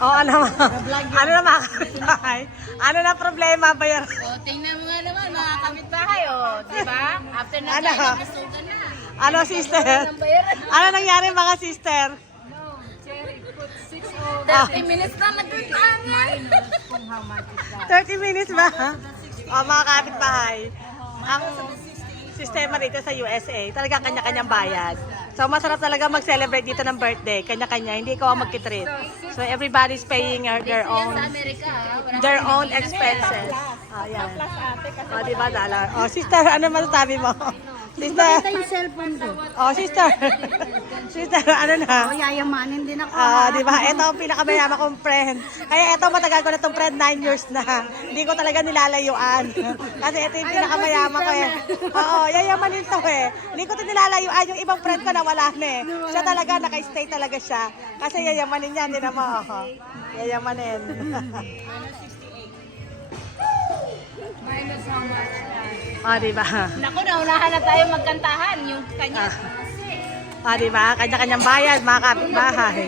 Oh, ano na mga kapitbahay? Ano na problema ba yan? O, tingnan mo nga naman mga kapitbahay, o. Diba? After na Ano? tayo, nasugan na. Ano, sister? Ano nangyari mga sister? 30 minutes na nagtangan. 30 minutes ba? Oh, mga kapitbahay. Ang sistema dito sa USA, talaga kanya-kanyang bayad. So, masarap talaga mag-celebrate dito ng birthday. Kanya-kanya, hindi ikaw ang mag-treat. So, everybody's paying their own Sa Amerika, their own expenses. Oh, yan. Oh, diba, dollar? Oh, sister, ano masasabi mo? Sister. Yung cellphone ko. Oh, sister. Sister, ano na? O, yayamanin din ako. Di ba? Ito ang pinakamayama kong friend. Kaya ito, matagal ko na itong friend, 9 years na. Hindi ko talaga nilalayuan. Kasi ito yung pinakamayama ko eh. Oo, yayamanin to eh. Hindi ko ito nilalayuan. Yung ibang friend ko na wala na eh. Siya talaga, naka-stay talaga siya. Kasi yayamanin niya, hindi naman ako. Yayamanin. minus how much? Di ba? Naku, naunahan na tayo magkantahan. Yung kanya. Di ba? Kanya-kanyang bayad, mga kapitbahay.